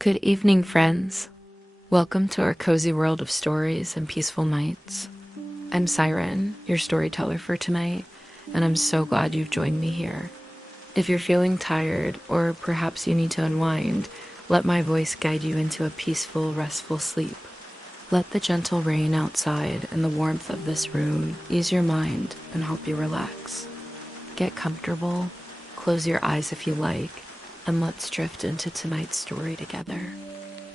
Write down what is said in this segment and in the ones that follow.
Good evening, friends. Welcome to our cozy world of stories and peaceful nights. I'm Siren, your storyteller for tonight, and I'm so glad you've joined me here. If you're feeling tired, or perhaps you need to unwind, let my voice guide you into a peaceful, restful sleep. Let the gentle rain outside and the warmth of this room ease your mind and help you relax. Get comfortable, close your eyes if you like, and let's drift into tonight's story together.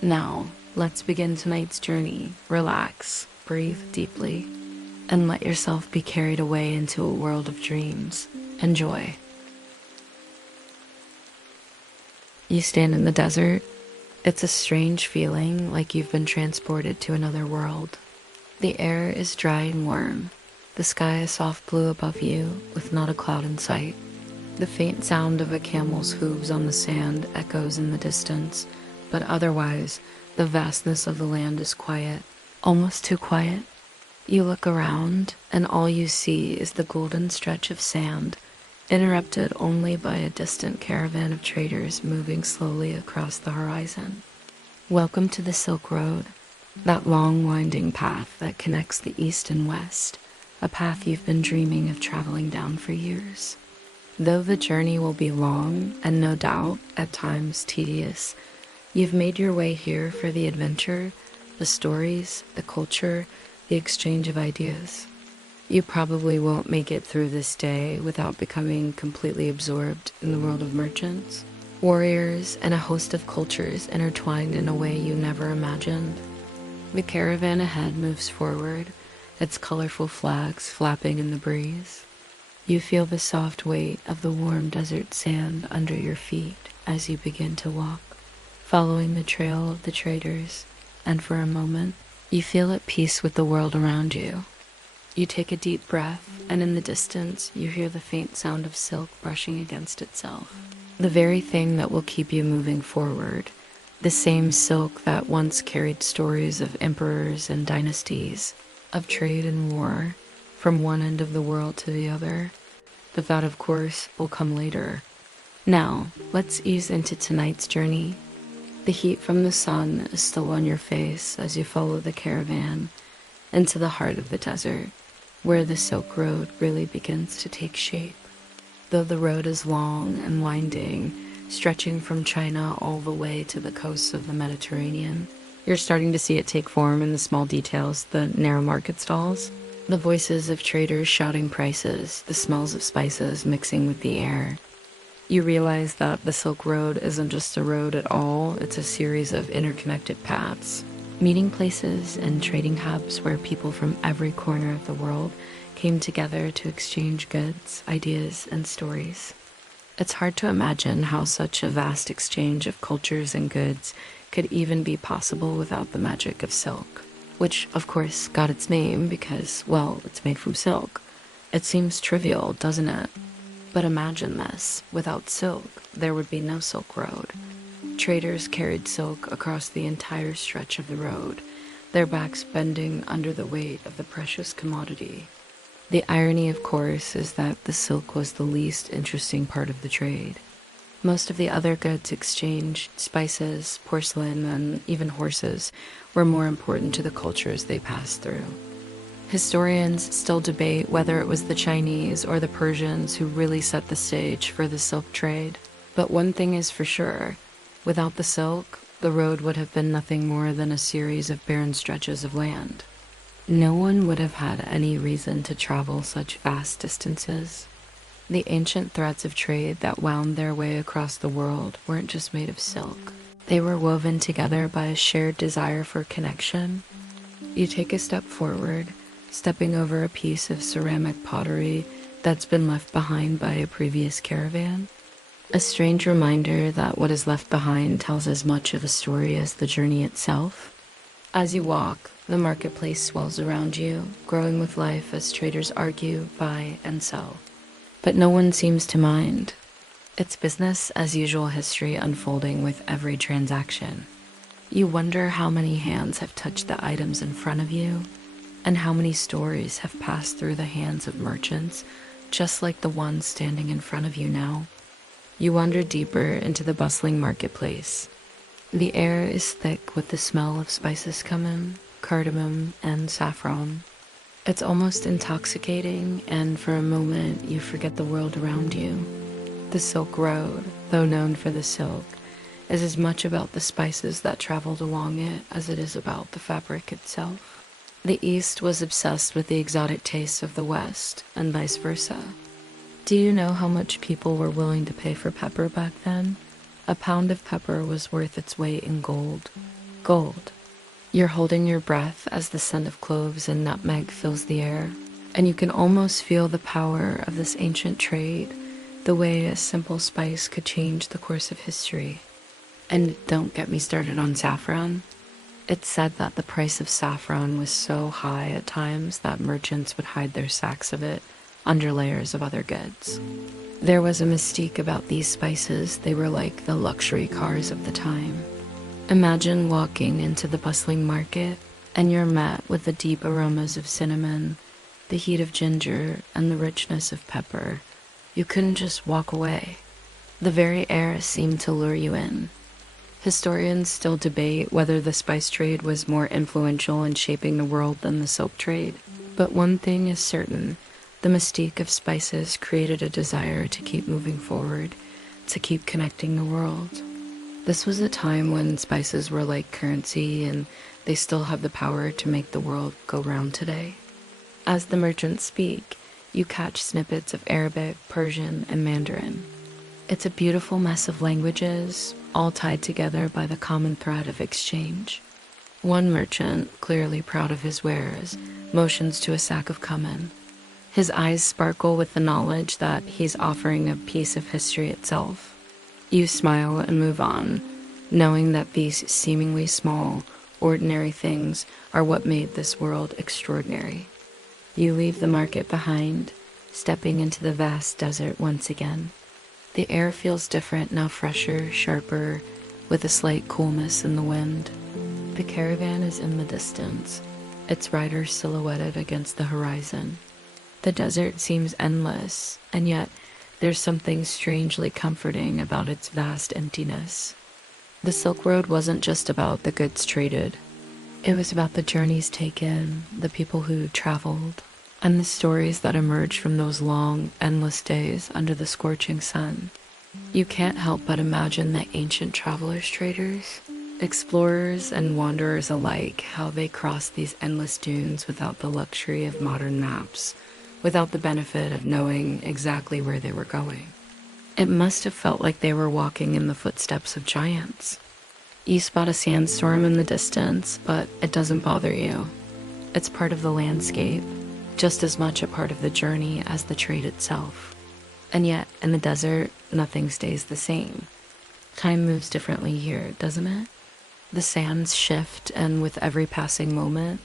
Now, let's begin tonight's journey. Relax, breathe deeply, and let yourself be carried away into a world of dreams. Enjoy. You stand in the desert. It's a strange feeling, like you've been transported to another world. The air is dry and warm. The sky is soft blue above you, with not a cloud in sight. The faint sound of a camel's hooves on the sand echoes in the distance, but otherwise, the vastness of the land is quiet, almost too quiet. You look around, and all you see is the golden stretch of sand, interrupted only by a distant caravan of traders moving slowly across the horizon. Welcome to the Silk Road, that long winding path that connects the east and west, a path you've been dreaming of traveling down for years. Though the journey will be long and no doubt at times tedious, you've made your way here for the adventure, the stories, the culture, the exchange of ideas. You probably won't make it through this day without becoming completely absorbed in the world of merchants, warriors, and a host of cultures intertwined in a way you never imagined. The caravan ahead moves forward, its colorful flags flapping in the breeze. You feel the soft weight of the warm desert sand under your feet as you begin to walk, following the trail of the traders, and for a moment, you feel at peace with the world around you. You take a deep breath, and in the distance, you hear the faint sound of silk brushing against itself. The very thing that will keep you moving forward, the same silk that once carried stories of emperors and dynasties, of trade and war, from one end of the world to the other, but that, of course, will come later. Now, let's ease into tonight's journey. The heat from the sun is still on your face as you follow the caravan into the heart of the desert, where the Silk Road really begins to take shape. Though the road is long and winding, stretching from China all the way to the coasts of the Mediterranean, you're starting to see it take form in the small details, the narrow market stalls, the voices of traders shouting prices, the smells of spices mixing with the air. You realize that the Silk Road isn't just a road at all, it's a series of interconnected paths, meeting places and trading hubs where people from every corner of the world came together to exchange goods, ideas, and stories. It's hard to imagine how such a vast exchange of cultures and goods could even be possible without the magic of silk, which, of course, got its name because, well, it's made from silk. It seems trivial, doesn't it? But imagine this. Without silk, there would be no Silk Road. Traders carried silk across the entire stretch of the road, their backs bending under the weight of the precious commodity. The irony, of course, is that the silk was the least interesting part of the trade. Most of the other goods exchanged, spices, porcelain, and even horses, were more important to the cultures they passed through. Historians still debate whether it was the Chinese or the Persians who really set the stage for the silk trade. But one thing is for sure, without the silk, the road would have been nothing more than a series of barren stretches of land. No one would have had any reason to travel such vast distances. The ancient threads of trade that wound their way across the world weren't just made of silk. They were woven together by a shared desire for connection. You take a step forward, stepping over a piece of ceramic pottery that's been left behind by a previous caravan. A strange reminder that what is left behind tells as much of a story as the journey itself. As you walk, the marketplace swells around you, growing with life as traders argue, buy, and sell. But no one seems to mind. It's business as usual history unfolding with every transaction. You wonder how many hands have touched the items in front of you, and how many stories have passed through the hands of merchants, just like the one standing in front of you now. You wander deeper into the bustling marketplace. The air is thick with the smell of spices cumin, cardamom, and saffron. It's almost intoxicating, and for a moment you forget the world around you. The Silk Road, though known for the silk, is as much about the spices that traveled along it as it is about the fabric itself. The East was obsessed with the exotic tastes of the West, and vice versa. Do you know how much people were willing to pay for pepper back then? A pound of pepper was worth its weight in gold. Gold. You're holding your breath as the scent of cloves and nutmeg fills the air, and you can almost feel the power of this ancient trade, the way a simple spice could change the course of history. And don't get me started on saffron. It's said that the price of saffron was so high at times that merchants would hide their sacks of it under layers of other goods. There was a mystique about these spices. They were like the luxury cars of the time. Imagine walking into the bustling market and you're met with the deep aromas of cinnamon, the heat of ginger, and the richness of pepper. You couldn't just walk away. The very air seemed to lure you in. Historians still debate whether the spice trade was more influential in shaping the world than the silk trade. But one thing is certain, the mystique of spices created a desire to keep moving forward, to keep connecting the world. This was a time when spices were like currency, and they still have the power to make the world go round today. As the merchants speak, you catch snippets of Arabic, Persian, and Mandarin. It's a beautiful mess of languages, all tied together by the common thread of exchange. One merchant, clearly proud of his wares, motions to a sack of cumin. His eyes sparkle with the knowledge that he's offering a piece of history itself. You smile and move on, knowing that these seemingly small, ordinary things are what made this world extraordinary. You leave the market behind, stepping into the vast desert once again. The air feels different now, fresher, sharper, with a slight coolness in the wind. The caravan is in the distance, its rider silhouetted against the horizon. The desert seems endless, and yet there's something strangely comforting about its vast emptiness. The Silk Road wasn't just about the goods traded. It was about the journeys taken, the people who traveled, and the stories that emerged from those long, endless days under the scorching sun. You can't help but imagine the ancient travelers, traders, explorers, and wanderers alike, how they crossed these endless dunes without the luxury of modern maps, without the benefit of knowing exactly where they were going. It must have felt like they were walking in the footsteps of giants. You spot a sandstorm in the distance, but it doesn't bother you. It's part of the landscape, just as much a part of the journey as the trade itself. And yet, in the desert, nothing stays the same. Time moves differently here, doesn't it? The sands shift, and with every passing moment,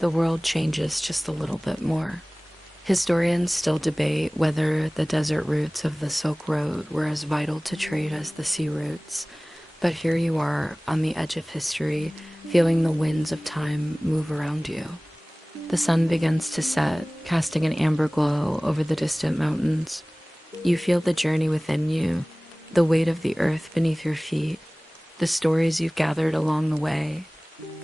the world changes just a little bit more. Historians still debate whether the desert routes of the Silk Road were as vital to trade as the sea routes, but here you are on the edge of history, feeling the winds of time move around you. The sun begins to set, casting an amber glow over the distant mountains. You feel the journey within you, the weight of the earth beneath your feet, the stories you've gathered along the way.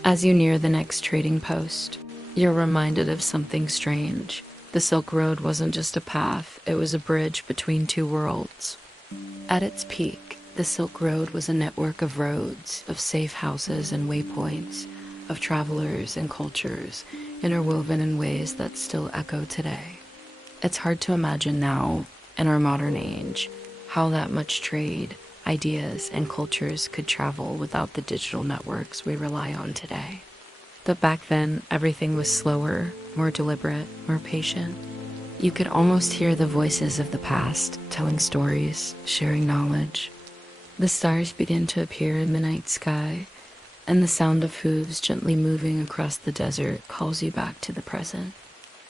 As you near the next trading post, you're reminded of something strange. The Silk Road wasn't just a path, it was a bridge between two worlds. At its peak, the Silk Road was a network of roads, of safe houses and waypoints, of travelers and cultures, interwoven in ways that still echo today. It's hard to imagine now, in our modern age, how that much trade, ideas, and cultures could travel without the digital networks we rely on today. But back then, everything was slower, more deliberate, more patient. You could almost hear the voices of the past, telling stories, sharing knowledge. The stars begin to appear in the night sky, and the sound of hooves gently moving across the desert calls you back to the present.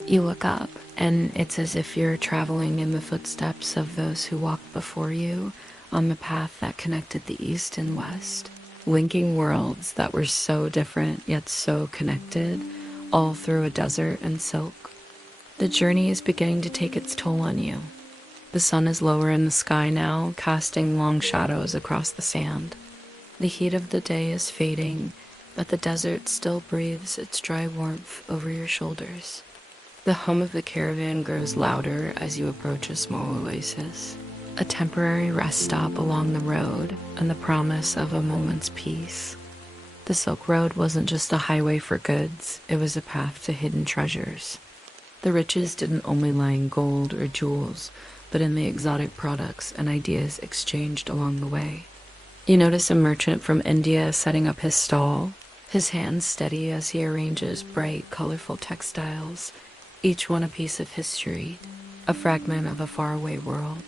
You look up, and it's as if you're traveling in the footsteps of those who walked before you on the path that connected the East and West, linking worlds that were so different yet so connected, all through a desert and silk. The journey is beginning to take its toll on you. The sun is lower in the sky now, casting long shadows across the sand. The heat of the day is fading, but the desert still breathes its dry warmth over your shoulders. The hum of the caravan grows louder as you approach a small oasis, a temporary rest stop along the road, and the promise of a moment's peace. The Silk Road wasn't just a highway for goods, it was a path to hidden treasures. The riches didn't only lie in gold or jewels, but in the exotic products and ideas exchanged along the way. You notice a merchant from India setting up his stall, his hands steady as he arranges bright, colorful textiles, each one a piece of history, a fragment of a faraway world.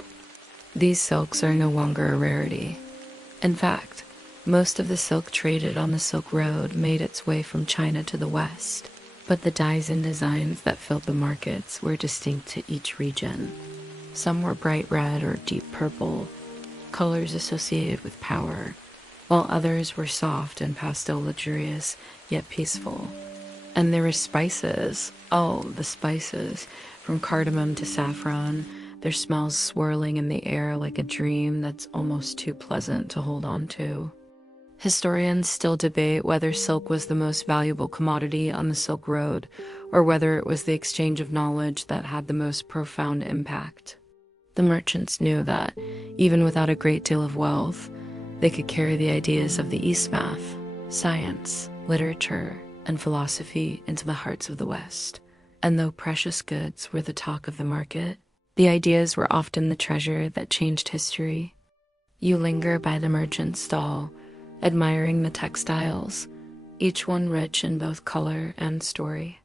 These silks are no longer a rarity. In fact, most of the silk traded on the Silk Road made its way from China to the West, but the dyes and designs that filled the markets were distinct to each region. Some were bright red or deep purple, colors associated with power, while others were soft and pastel luxurious, yet peaceful. And there were spices, the spices, from cardamom to saffron, their smells swirling in the air like a dream that's almost too pleasant to hold on to. Historians still debate whether silk was the most valuable commodity on the Silk Road, or whether it was the exchange of knowledge that had the most profound impact. The merchants knew that, even without a great deal of wealth, they could carry the ideas of the East math, science, literature, and philosophy into the hearts of the West. And though precious goods were the talk of the market, the ideas were often the treasure that changed history. You linger by the merchant's stall, admiring the textiles, each one rich in both color and story.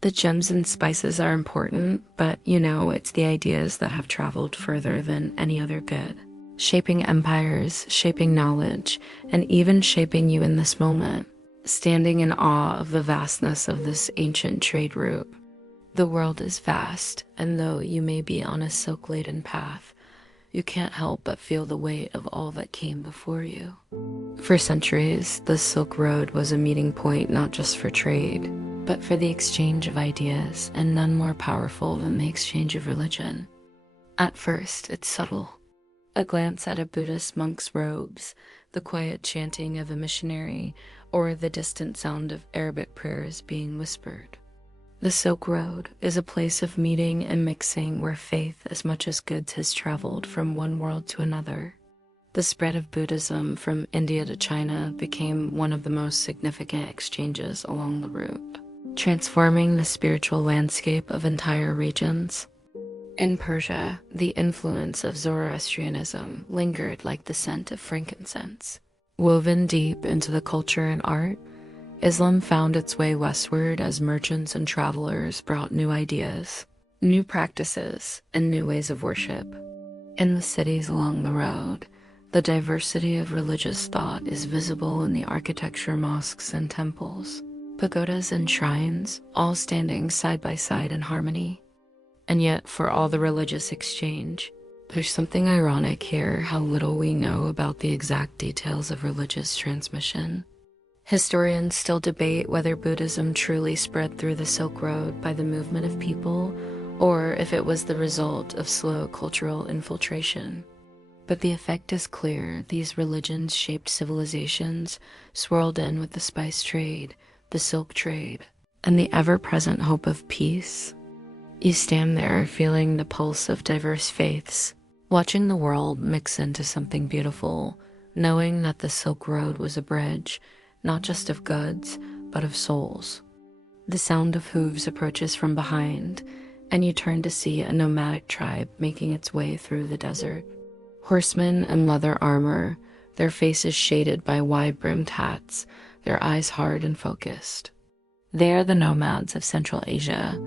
The gems and spices are important, but it's the ideas that have traveled further than any other good, shaping empires, shaping knowledge, and even shaping you in this moment, standing in awe of the vastness of this ancient trade route. The world is vast, and though you may be on a silk-laden path, you can't help but feel the weight of all that came before you. For centuries, the Silk Road was a meeting point not just for trade, but for the exchange of ideas, and none more powerful than the exchange of religion. At first, it's subtle. A glance at a Buddhist monk's robes, the quiet chanting of a missionary, or the distant sound of Arabic prayers being whispered. The Silk Road is a place of meeting and mixing where faith as much as goods has traveled from one world to another. The spread of Buddhism from India to China became one of the most significant exchanges along the route, transforming the spiritual landscape of entire regions. In Persia, the influence of Zoroastrianism lingered like the scent of frankincense. Woven deep into the culture and art, Islam found its way westward as merchants and travelers brought new ideas, new practices, and new ways of worship. In the cities along the road, the diversity of religious thought is visible in the architecture, mosques, and temples, pagodas and shrines, all standing side by side in harmony. And yet, for all the religious exchange, there's something ironic here how little we know about the exact details of religious transmission. Historians still debate whether Buddhism truly spread through the Silk Road by the movement of people, or if it was the result of slow cultural infiltration. But the effect is clear. These religions shaped civilizations, swirled in with the spice trade, the silk trade, and the ever-present hope of peace. You stand there feeling the pulse of diverse faiths, watching the world mix into something beautiful, knowing that the Silk Road was a bridge, not just of goods, but of souls. The sound of hooves approaches from behind, and you turn to see a nomadic tribe making its way through the desert. Horsemen in leather armor, their faces shaded by wide-brimmed hats, their eyes hard and focused. They are the nomads of Central Asia,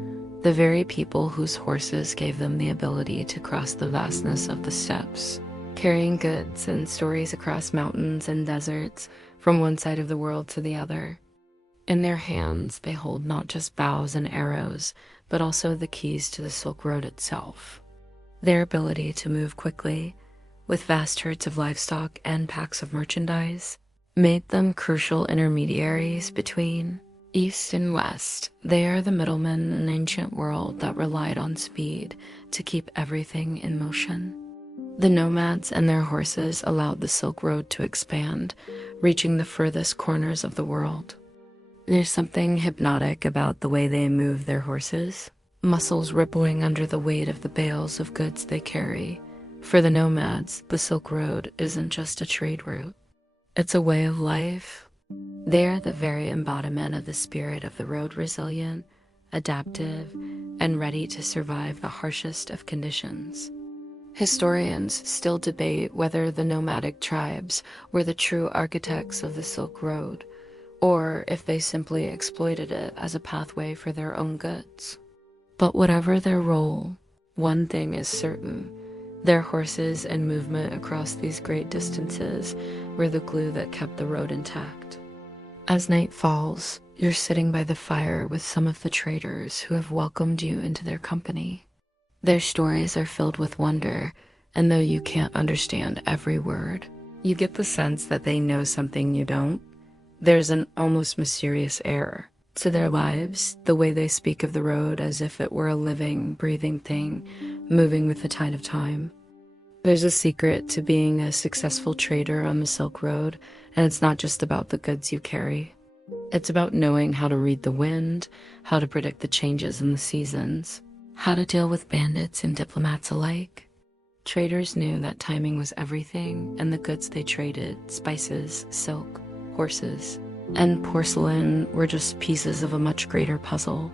the very people whose horses gave them the ability to cross the vastness of the steppes, carrying goods and stories across mountains and deserts, from one side of the world to the other. In their hands, they hold not just bows and arrows, but also the keys to the Silk Road itself. Their ability to move quickly, with vast herds of livestock and packs of merchandise, made them crucial intermediaries between East and West. They are the middlemen in an ancient world that relied on speed to keep everything in motion. The nomads and their horses allowed the Silk Road to expand, reaching the furthest corners of the world. There's something hypnotic about the way they move their horses, muscles rippling under the weight of the bales of goods they carry. For the nomads, the Silk Road isn't just a trade route. It's a way of life. They are the very embodiment of the spirit of the road, resilient, adaptive, and ready to survive the harshest of conditions. Historians still debate whether the nomadic tribes were the true architects of the Silk Road, or if they simply exploited it as a pathway for their own goods. But whatever their role, one thing is certain: their horses and movement across these great distances were the glue that kept the road intact. As night falls, you're sitting by the fire with some of the traders who have welcomed you into their company. Their stories are filled with wonder, and though you can't understand every word, you get the sense that they know something you don't. There's an almost mysterious air to their lives, the way they speak of the road as if it were a living, breathing thing, moving with the tide of time. There's a secret to being a successful trader on the Silk Road, and it's not just about the goods you carry. It's about knowing how to read the wind, how to predict the changes in the seasons, how to deal with bandits and diplomats alike. Traders knew that timing was everything, and the goods they traded, spices, silk, horses, and porcelain, were just pieces of a much greater puzzle.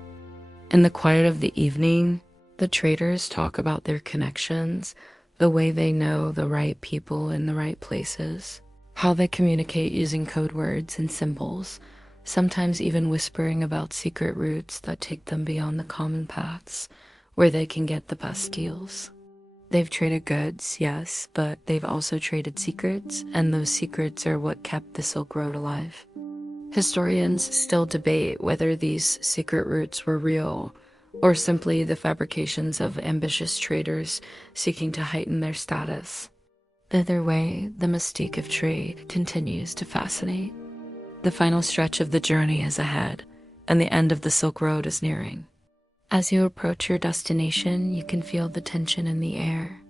In the quiet of the evening, the traders talk about their connections, the way they know the right people in the right places, how they communicate using code words and symbols, sometimes even whispering about secret routes that take them beyond the common paths, where they can get the best deals. They've traded goods, yes, but they've also traded secrets, and those secrets are what kept the Silk Road alive. Historians still debate whether these secret routes were real, or simply the fabrications of ambitious traders seeking to heighten their status. Either way, the mystique of trade continues to fascinate. The final stretch of the journey is ahead, and the end of the Silk Road is nearing. As you approach your destination, you can feel the tension in the air.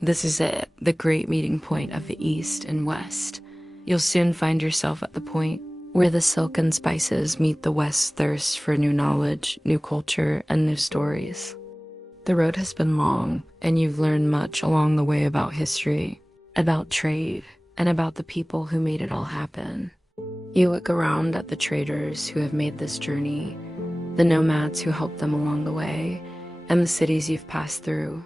This is it, the great meeting point of the East and West. You'll soon find yourself at the point where the silk and spices meet the West's thirst for new knowledge, new culture, and new stories. The road has been long, and you've learned much along the way about history, about trade, and about the people who made it all happen. You look around at the traders who have made this journey, the nomads who helped them along the way, and the cities you've passed through.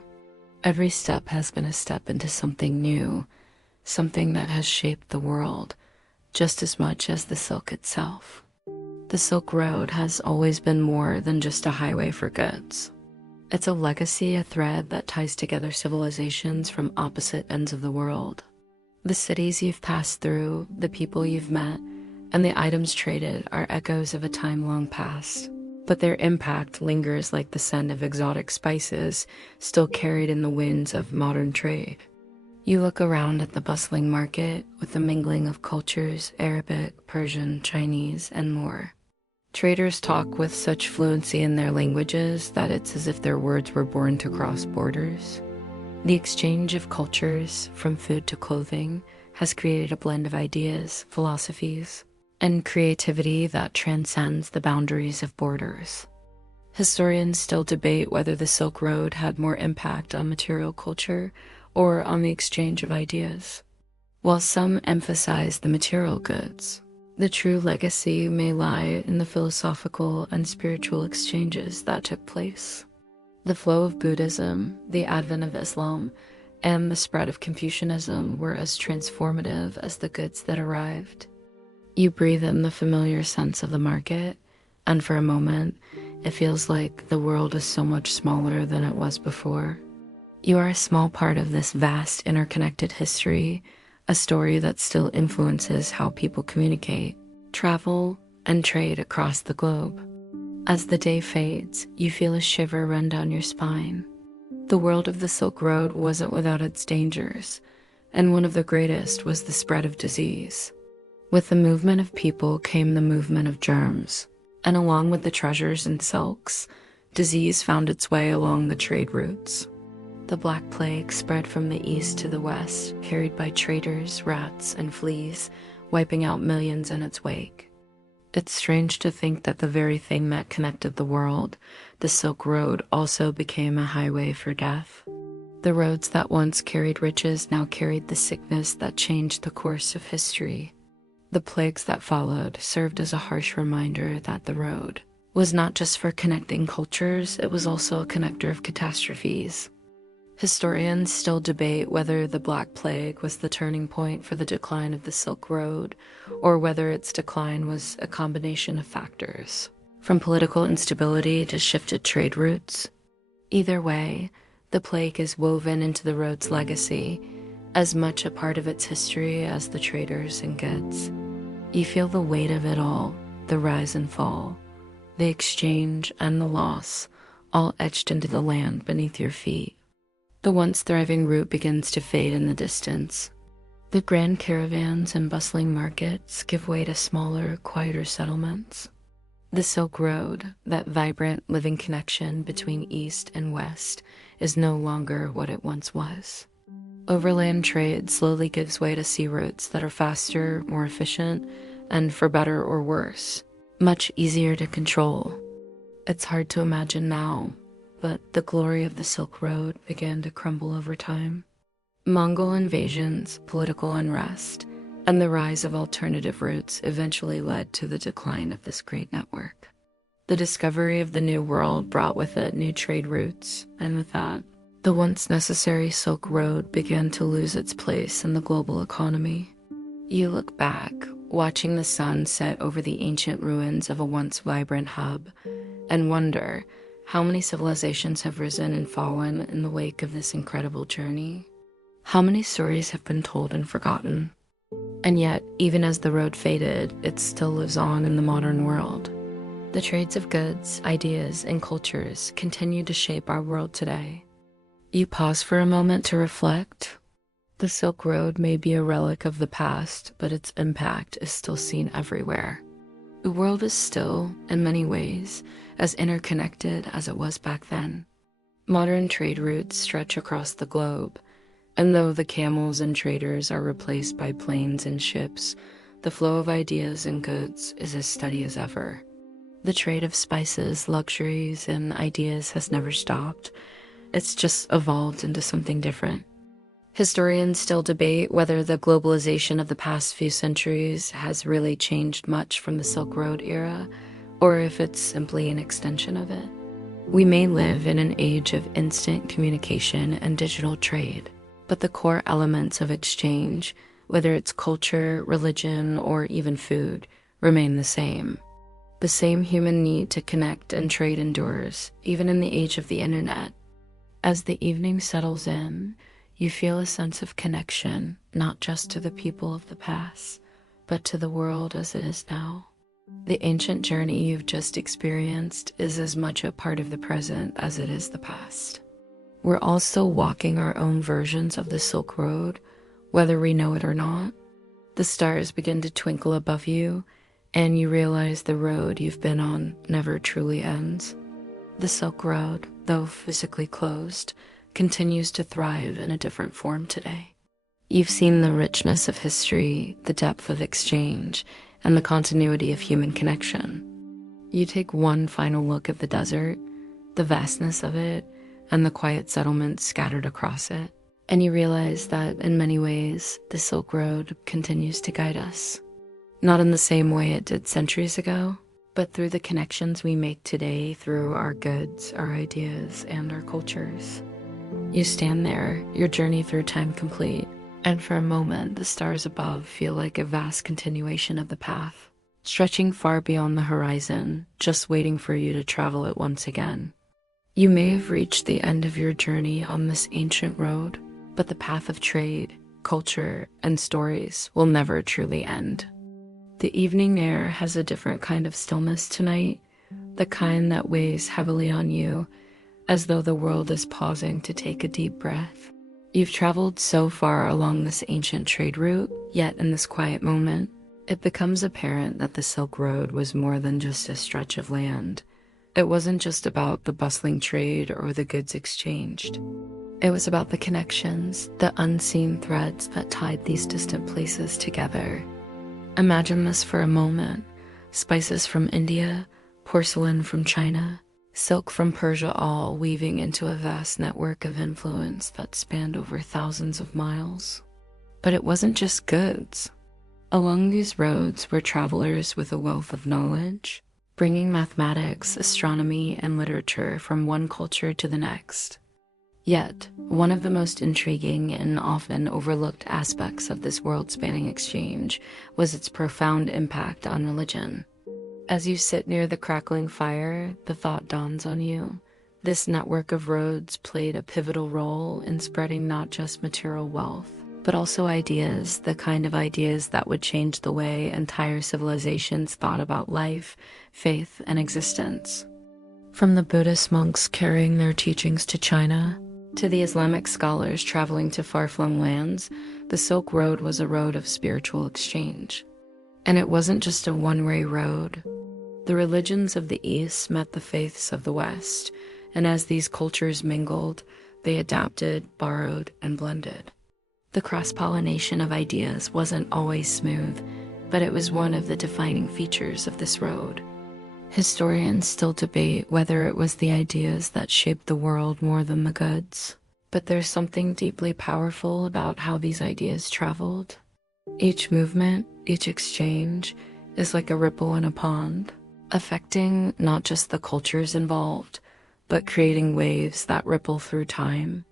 Every step has been a step into something new, something that has shaped the world, just as much as the silk itself. The Silk Road has always been more than just a highway for goods. It's a legacy, a thread that ties together civilizations from opposite ends of the world. The cities you've passed through, the people you've met, and the items traded are echoes of a time long past, but their impact lingers like the scent of exotic spices still carried in the winds of modern trade. You look around at the bustling market with the mingling of cultures, Arabic, Persian, Chinese, and more. Traders talk with such fluency in their languages that it's as if their words were born to cross borders. The exchange of cultures, from food to clothing, has created a blend of ideas, philosophies, and creativity that transcends the boundaries of borders. Historians still debate whether the Silk Road had more impact on material culture or on the exchange of ideas. While some emphasize the material goods, the true legacy may lie in the philosophical and spiritual exchanges that took place. The flow of Buddhism, the advent of Islam, and the spread of Confucianism were as transformative as the goods that arrived. You breathe in the familiar sense of the market, and for a moment, it feels like the world is so much smaller than it was before. You are a small part of this vast interconnected history, a story that still influences how people communicate, travel, and trade across the globe. As the day fades, you feel a shiver run down your spine. The world of the Silk Road wasn't without its dangers, and one of the greatest was the spread of disease. With the movement of people came the movement of germs, and along with the treasures and silks, disease found its way along the trade routes. The Black Plague spread from the east to the west, carried by traders, rats, and fleas, wiping out millions in its wake. It's strange to think that the very thing that connected the world, the Silk Road, also became a highway for death. The roads that once carried riches now carried the sickness that changed the course of history. The plagues that followed served as a harsh reminder that the road was not just for connecting cultures, it was also a connector of catastrophes. Historians still debate whether the Black Plague was the turning point for the decline of the Silk Road, or whether its decline was a combination of factors, from political instability to shifted trade routes. Either way, the plague is woven into the road's legacy, as much a part of its history as the traders and goods. You feel the weight of it all, the rise and fall, the exchange and the loss, all etched into the land beneath your feet. The once thriving route begins to fade in the distance. The grand caravans and bustling markets give way to smaller, quieter settlements. The Silk Road, that vibrant, living connection between East and West, is no longer what it once was. Overland trade slowly gives way to sea routes that are faster, more efficient, and for better or worse, much easier to control. It's hard to imagine now, but the glory of the Silk Road began to crumble over time. Mongol invasions, political unrest, and the rise of alternative routes eventually led to the decline of this great network. The discovery of the New World brought with it new trade routes, and with that, the once necessary Silk Road began to lose its place in the global economy. You look back, watching the sun set over the ancient ruins of a once vibrant hub, and wonder how many civilizations have risen and fallen in the wake of this incredible journey. How many stories have been told and forgotten? And yet, even as the road faded, it still lives on in the modern world. The trades of goods, ideas, and cultures continue to shape our world today. You pause for a moment to reflect. The Silk Road may be a relic of the past, but its impact is still seen everywhere. The world is still, in many ways, as interconnected as it was back then. Modern trade routes stretch across the globe, and though the camels and traders are replaced by planes and ships, the flow of ideas and goods is as steady as ever. The trade of spices, luxuries, and ideas has never stopped. It's just evolved into something different. Historians still debate whether the globalization of the past few centuries has really changed much from the Silk Road era, or if it's simply an extension of it. We may live in an age of instant communication and digital trade, but the core elements of exchange, whether it's culture, religion, or even food, remain the same. The same human need to connect and trade endures, even in the age of the internet. As the evening settles in, you feel a sense of connection, not just to the people of the past, but to the world as it is now. The ancient journey you've just experienced is as much a part of the present as it is the past. We're all still walking our own versions of the Silk Road, whether we know it or not. The stars begin to twinkle above you, and you realize the road you've been on never truly ends. The Silk Road, though physically closed, continues to thrive in a different form today. You've seen the richness of history, the depth of exchange, and the continuity of human connection. You take one final look at the desert, the vastness of it, and the quiet settlements scattered across it, and you realize that in many ways, the Silk Road continues to guide us. Not in the same way it did centuries ago, but through the connections we make today through our goods, our ideas, and our cultures. You stand there, your journey through time complete, and for a moment the stars above feel like a vast continuation of the path, stretching far beyond the horizon, just waiting for you to travel it once again. You may have reached the end of your journey on this ancient road, but the path of trade, culture, and stories will never truly end. The evening air has a different kind of stillness tonight, the kind that weighs heavily on you, as though the world is pausing to take a deep breath. You've traveled so far along this ancient trade route, yet in this quiet moment, it becomes apparent that the Silk Road was more than just a stretch of land. It wasn't just about the bustling trade or the goods exchanged. It was about the connections, the unseen threads that tied these distant places together. Imagine this for a moment. Spices from India, porcelain from China, silk from Persia, all weaving into a vast network of influence that spanned over thousands of miles. But it wasn't just goods. Along these roads were travelers with a wealth of knowledge, bringing mathematics, astronomy, and literature from one culture to the next. Yet, one of the most intriguing and often overlooked aspects of this world-spanning exchange was its profound impact on religion. As you sit near the crackling fire, the thought dawns on you. This network of roads played a pivotal role in spreading not just material wealth, but also ideas, the kind of ideas that would change the way entire civilizations thought about life, faith, and existence. From the Buddhist monks carrying their teachings to China, to the Islamic scholars traveling to far-flung lands, the Silk Road was a road of spiritual exchange. And it wasn't just a one-way road. The religions of the East met the faiths of the West, and as these cultures mingled, they adapted, borrowed, and blended. The cross-pollination of ideas wasn't always smooth, but it was one of the defining features of this road. Historians still debate whether it was the ideas that shaped the world more than the goods, but there's something deeply powerful about how these ideas traveled. Each movement, each exchange, is like a ripple in a pond, affecting not just the cultures involved, but creating waves that ripple through time.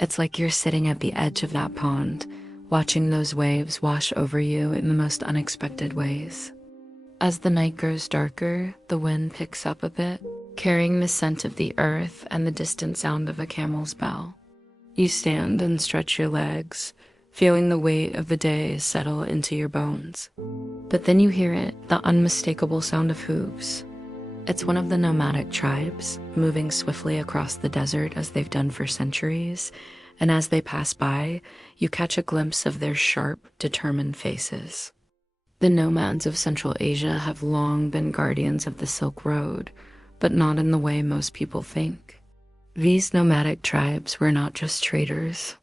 It's like you're sitting at the edge of that pond, watching those waves wash over you in the most unexpected ways. As the night grows darker, the wind picks up a bit, carrying the scent of the earth and the distant sound of a camel's bell. You stand and stretch your legs, feeling the weight of the day settle into your bones. But then you hear it, the unmistakable sound of hooves. It's one of the nomadic tribes, moving swiftly across the desert as they've done for centuries, and as they pass by, you catch a glimpse of their sharp, determined faces. The nomads of Central Asia have long been guardians of the Silk Road, but not in the way most people think. These nomadic tribes were not just traders.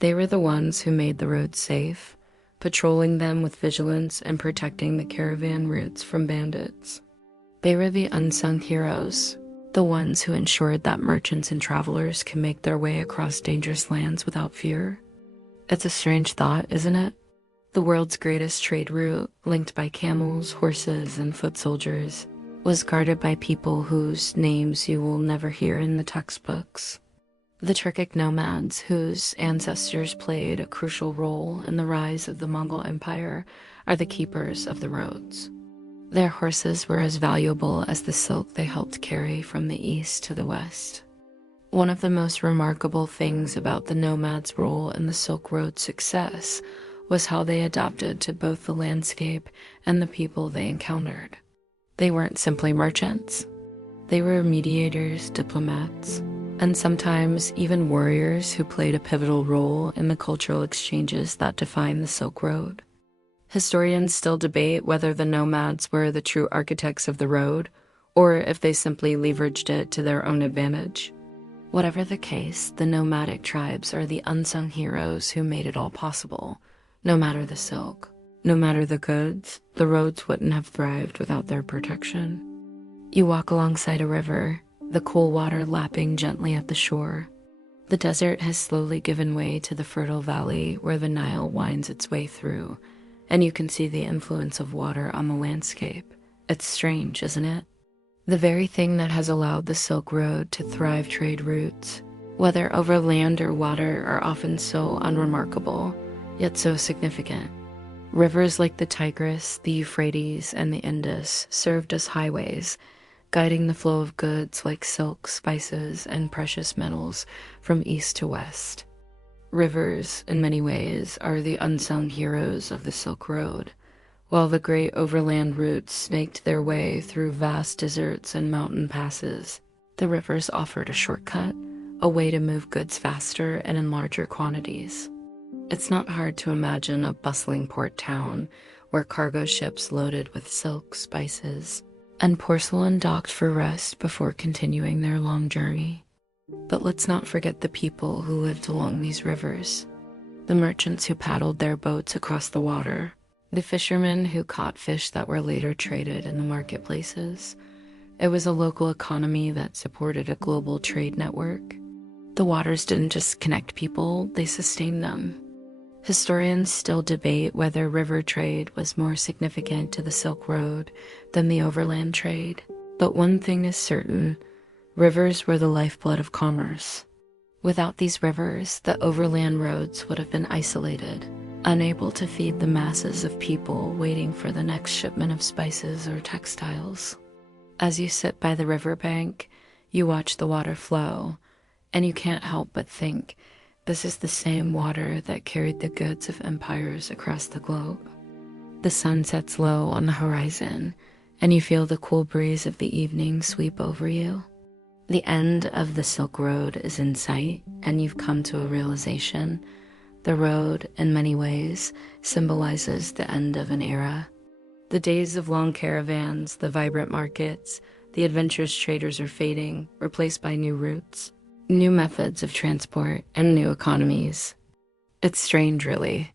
They were the ones who made the roads safe, patrolling them with vigilance and protecting the caravan routes from bandits. They were the unsung heroes, the ones who ensured that merchants and travelers can make their way across dangerous lands without fear. It's a strange thought, isn't it? The world's greatest trade route, linked by camels, horses, and foot soldiers, was guarded by people whose names you will never hear in the textbooks. The Turkic nomads, whose ancestors played a crucial role in the rise of the Mongol Empire, are the keepers of the roads. Their horses were as valuable as the silk they helped carry from the east to the west. One of the most remarkable things about the nomads' role in the Silk Road's success was how they adapted to both the landscape and the people they encountered. They weren't simply merchants. They were mediators, diplomats, and sometimes even warriors who played a pivotal role in the cultural exchanges that defined the Silk Road. Historians still debate whether the nomads were the true architects of the road, or if they simply leveraged it to their own advantage. Whatever the case, the nomadic tribes are the unsung heroes who made it all possible. No matter the silk, no matter the goods, the roads wouldn't have thrived without their protection. You walk alongside a river, the cool water lapping gently at the shore. The desert has slowly given way to the fertile valley where the Nile winds its way through, and you can see the influence of water on the landscape. It's strange, isn't it? The very thing that has allowed the Silk Road to thrive trade routes, whether over land or water, are often so unremarkable, yet so significant. Rivers like the Tigris, the Euphrates, and the Indus served as highways, guiding the flow of goods like silk, spices, and precious metals from east to west. Rivers, in many ways, are the unsung heroes of the Silk Road. While the great overland routes snaked their way through vast deserts and mountain passes, the rivers offered a shortcut, a way to move goods faster and in larger quantities. It's not hard to imagine a bustling port town where cargo ships loaded with silk, spices, and porcelain docked for rest before continuing their long journey. But let's not forget the people who lived along these rivers, the merchants who paddled their boats across the water, the fishermen who caught fish that were later traded in the marketplaces. It was a local economy that supported a global trade network. The waters didn't just connect people, they sustained them. Historians still debate whether river trade was more significant to the Silk Road than the overland trade. But one thing is certain, rivers were the lifeblood of commerce. Without these rivers, the overland roads would have been isolated, unable to feed the masses of people waiting for the next shipment of spices or textiles. As you sit by the riverbank, you watch the water flow, and you can't help but think, this is the same water that carried the goods of empires across the globe. The sun sets low on the horizon, and you feel the cool breeze of the evening sweep over you. The end of the Silk Road is in sight, and you've come to a realization. The road, in many ways, symbolizes the end of an era. The days of long caravans, the vibrant markets, the adventurous traders are fading, replaced by new routes, new methods of transport, and new economies. It's strange, really.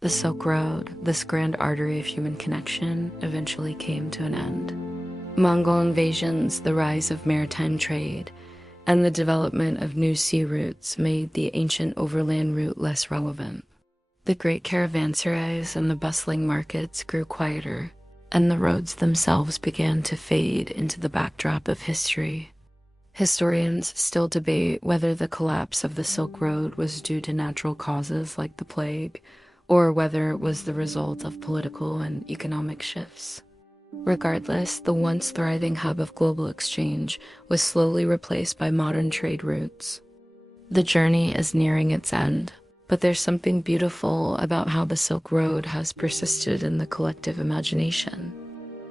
The Silk Road, this grand artery of human connection, eventually came to an end. Mongol invasions, the rise of maritime trade, and the development of new sea routes made the ancient overland route less relevant. The great caravanserais and the bustling markets grew quieter, and the roads themselves began to fade into the backdrop of history. Historians still debate whether the collapse of the Silk Road was due to natural causes like the plague, or whether it was the result of political and economic shifts. Regardless, the once thriving hub of global exchange was slowly replaced by modern trade routes. The journey is nearing its end, but there's something beautiful about how the Silk Road has persisted in the collective imagination.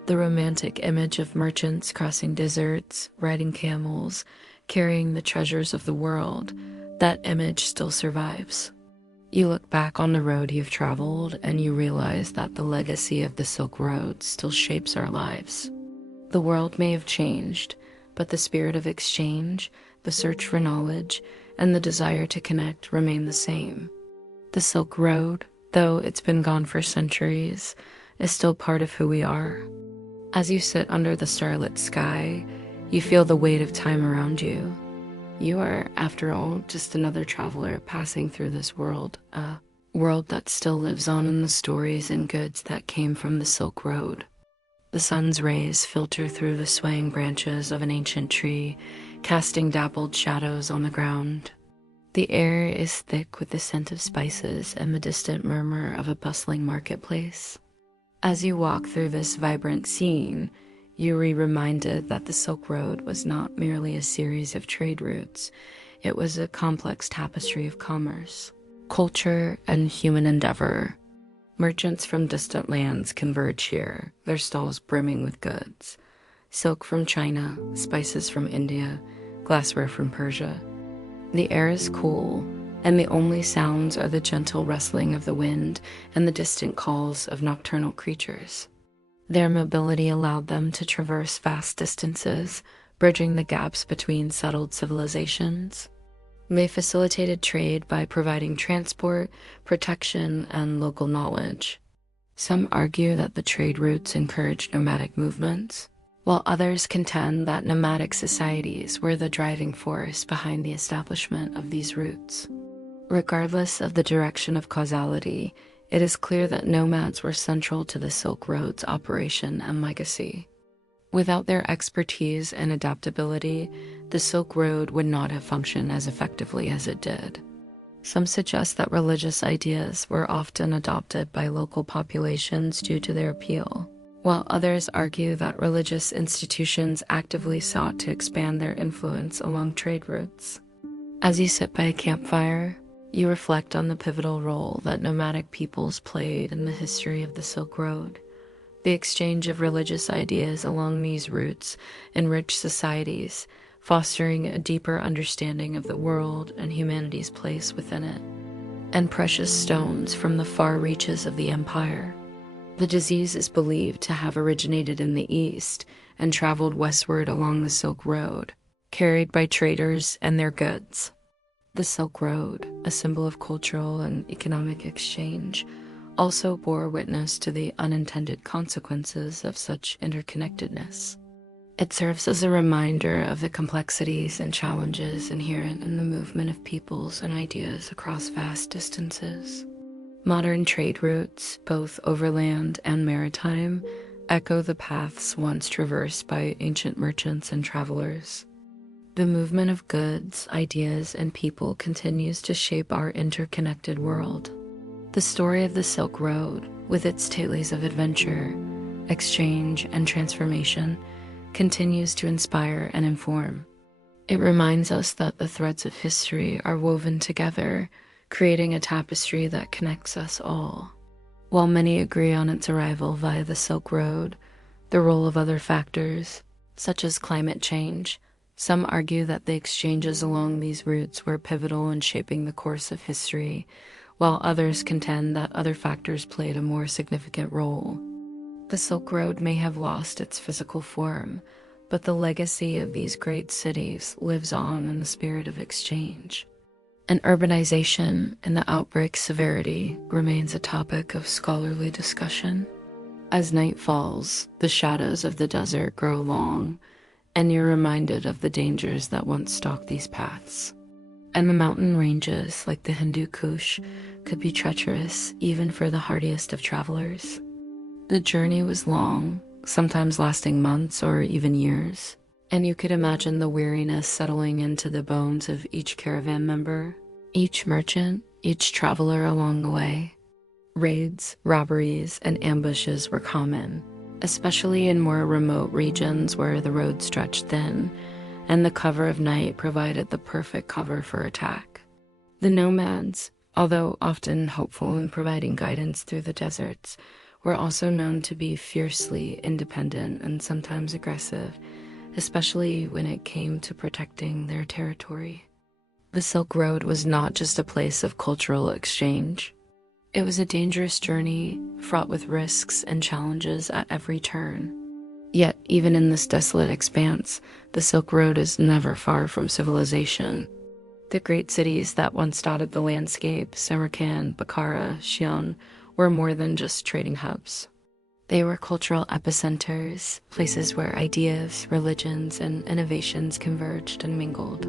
The romantic image of merchants crossing deserts, riding camels, carrying the treasures of the world, that image still survives. You look back on the road you've traveled and you realize that the legacy of the Silk Road still shapes our lives. The world may have changed, but the spirit of exchange, the search for knowledge, and the desire to connect remain the same. The Silk Road, though it's been gone for centuries, is still part of who we are. As you sit under the starlit sky, you feel the weight of time around you. You are, after all, just another traveler passing through this world, a world that still lives on in the stories and goods that came from the Silk Road. The sun's rays filter through the swaying branches of an ancient tree, casting dappled shadows on the ground. The air is thick with the scent of spices and the distant murmur of a bustling marketplace. As you walk through this vibrant scene, you are reminded that the Silk Road was not merely a series of trade routes. It was a complex tapestry of commerce, culture, and human endeavor. Merchants from distant lands converge here, their stalls brimming with goods. Silk from China, spices from India, glassware from Persia. The air is cool, and the only sounds are the gentle rustling of the wind and the distant calls of nocturnal creatures. Their mobility allowed them to traverse vast distances, bridging the gaps between settled civilizations. They facilitated trade by providing transport, protection, and local knowledge. Some argue that the trade routes encouraged nomadic movements, while others contend that nomadic societies were the driving force behind the establishment of these routes. Regardless of the direction of causality, it is clear that nomads were central to the Silk Road's operation and legacy. Without their expertise and adaptability, the Silk Road would not have functioned as effectively as it did. Some suggest that religious ideas were often adopted by local populations due to their appeal, while others argue that religious institutions actively sought to expand their influence along trade routes. As you sit by a campfire, you reflect on the pivotal role that nomadic peoples played in the history of the Silk Road. The exchange of religious ideas along these routes enriched societies, fostering a deeper understanding of the world and humanity's place within it. And precious stones from the far reaches of the empire, The disease is believed to have originated in the east and traveled westward along the Silk Road, carried by traders and their goods. The Silk Road, a symbol of cultural and economic exchange, also bore witness to the unintended consequences of such interconnectedness. It serves as a reminder of the complexities and challenges inherent in the movement of peoples and ideas across vast distances. Modern trade routes, both overland and maritime, echo the paths once traversed by ancient merchants and travelers. The movement of goods, ideas, and people continues to shape our interconnected world. The story of the Silk Road, with its tales of adventure, exchange, and transformation, continues to inspire and inform. It reminds us that the threads of history are woven together, creating a tapestry that connects us all. While many agree on its arrival via the Silk Road, the role of other factors, such as climate change, some argue that the exchanges along these routes were pivotal in shaping the course of history, while others contend that other factors played a more significant role. The Silk Road may have lost its physical form, but the legacy of these great cities lives on in the spirit of exchange. And urbanization and the outbreak severity remains a topic of scholarly discussion. As night falls, the shadows of the desert grow long, and you're reminded of the dangers that once stalked these paths. And the mountain ranges, like the Hindu Kush, could be treacherous even for the hardiest of travelers. The journey was long, sometimes lasting months or even years, and you could imagine the weariness settling into the bones of each caravan member, each merchant, each traveler along the way. Raids, robberies, and ambushes were common, especially in more remote regions where the road stretched thin, and the cover of night provided the perfect cover for attack. The nomads, although often hopeful in providing guidance through the deserts, were also known to be fiercely independent and sometimes aggressive, especially when it came to protecting their territory. The Silk Road was not just a place of cultural exchange. It was a dangerous journey, fraught with risks and challenges at every turn. Yet, even in this desolate expanse, the Silk Road is never far from civilization. The great cities that once dotted the landscape, Samarkand, Bukhara, Xi'an, were more than just trading hubs. They were cultural epicenters, places where ideas, religions, and innovations converged and mingled.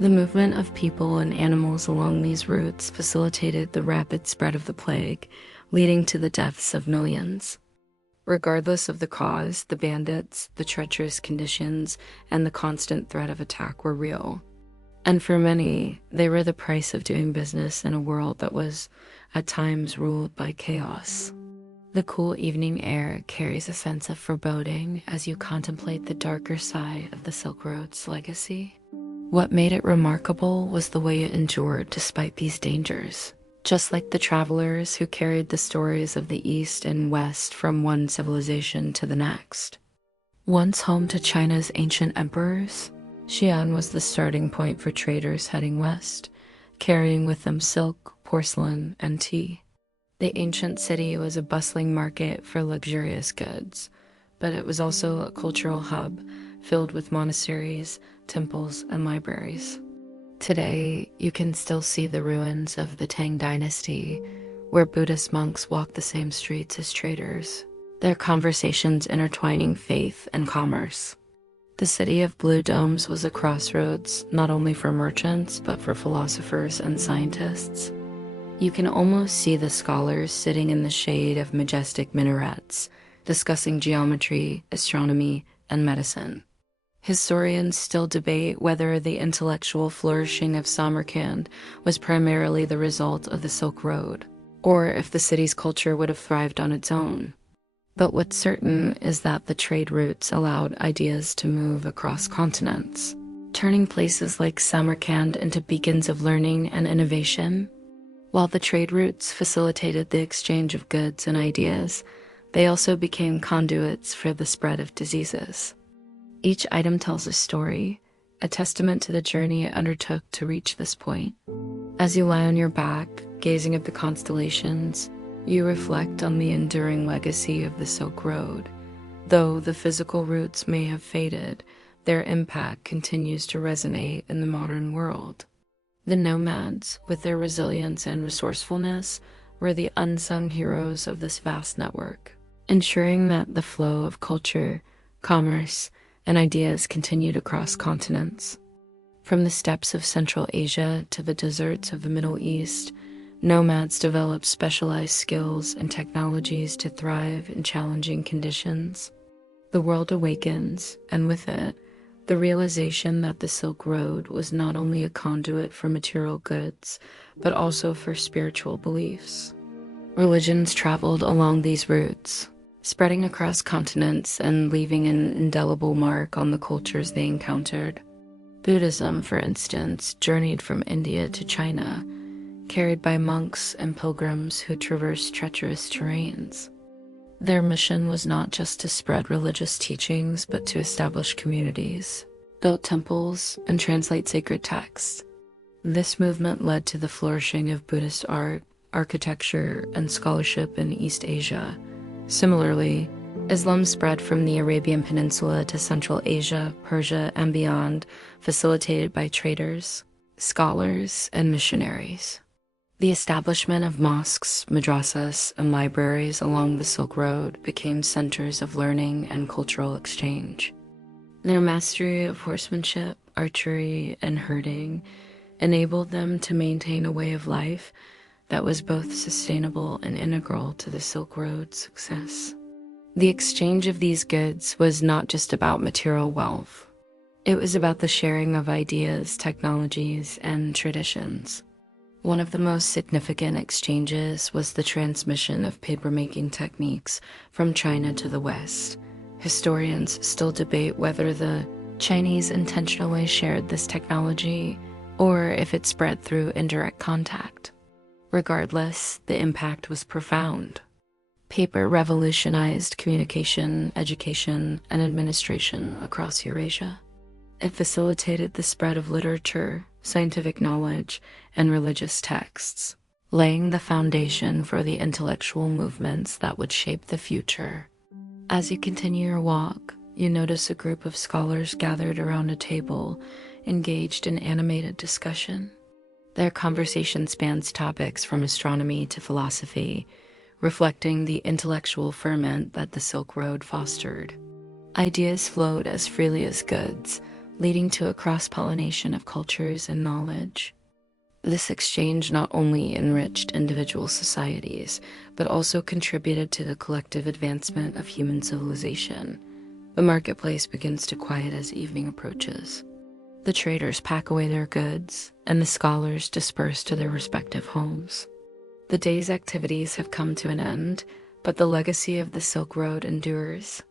The movement of people and animals along these routes facilitated the rapid spread of the plague, leading to the deaths of millions. Regardless of the cause, the bandits, the treacherous conditions, and the constant threat of attack were real. And for many, they were the price of doing business in a world that was, at times, ruled by chaos. The cool evening air carries a sense of foreboding as you contemplate the darker side of the Silk Road's legacy. What made it remarkable was the way it endured despite these dangers. Just like the travelers who carried the stories of the East and West from one civilization to the next. Once home to China's ancient emperors, Xi'an was the starting point for traders heading west, carrying with them silk, porcelain, and tea. The ancient city was a bustling market for luxurious goods, but it was also a cultural hub filled with monasteries, temples, and libraries. Today, you can still see the ruins of the Tang dynasty, where Buddhist monks walk the same streets as traders, their conversations intertwining faith and commerce. The city of blue domes was a crossroads, not only for merchants, but for philosophers and scientists. You can almost see the scholars sitting in the shade of majestic minarets, discussing geometry, astronomy, and medicine. Historians still debate whether the intellectual flourishing of Samarkand was primarily the result of the Silk Road, or if the city's culture would have thrived on its own. But what's certain is that the trade routes allowed ideas to move across continents, turning places like Samarkand into beacons of learning and innovation. While the trade routes facilitated the exchange of goods and ideas, they also became conduits for the spread of diseases. Each item tells a story, a testament to the journey it undertook to reach this point. As you lie on your back, gazing at the constellations, You reflect on the enduring legacy of the Silk Road. Though the physical roots may have faded, their impact continues to resonate in the modern world. The nomads, with their resilience and resourcefulness, were the unsung heroes of this vast network, ensuring that the flow of culture, commerce, and ideas continued across continents. From the steppes of Central Asia to the deserts of the Middle East, nomads developed specialized skills and technologies to thrive in challenging conditions. The world awakens, and with it, the realization that the Silk Road was not only a conduit for material goods, but also for spiritual beliefs. Religions traveled along these routes, spreading across continents and leaving an indelible mark on the cultures they encountered. Buddhism, for instance, journeyed from India to China, carried by monks and pilgrims who traversed treacherous terrains. Their mission was not just to spread religious teachings, but to establish communities, build temples, and translate sacred texts. This movement led to the flourishing of Buddhist art, architecture, and scholarship in East Asia. Similarly, Islam spread from the Arabian Peninsula to Central Asia, Persia, and beyond, facilitated by traders, scholars, and missionaries. The establishment of mosques, madrasas, and libraries along the Silk Road became centers of learning and cultural exchange. Their mastery of horsemanship, archery, and herding enabled them to maintain a way of life that was both sustainable and integral to the Silk Road's success. The exchange of these goods was not just about material wealth. It was about the sharing of ideas, technologies, and traditions. One of the most significant exchanges was the transmission of papermaking techniques from China to the West. Historians still debate whether the Chinese intentionally shared this technology or if it spread through indirect contact. Regardless, the impact was profound. Paper revolutionized communication, education, and administration across Eurasia. It facilitated the spread of literature, scientific knowledge, and religious texts, laying the foundation for the intellectual movements that would shape the future. As you continue your walk, you notice a group of scholars gathered around a table, engaged in animated discussion. Their conversation spans topics from astronomy to philosophy, reflecting the intellectual ferment that the Silk Road fostered. Ideas flowed as freely as goods, leading to a cross-pollination of cultures and knowledge. This exchange not only enriched individual societies, but also contributed to the collective advancement of human civilization. The marketplace begins to quiet as evening approaches. The traders pack away their goods, and the scholars disperse to their respective homes. The day's activities have come to an end, but the legacy of the Silk Road endures.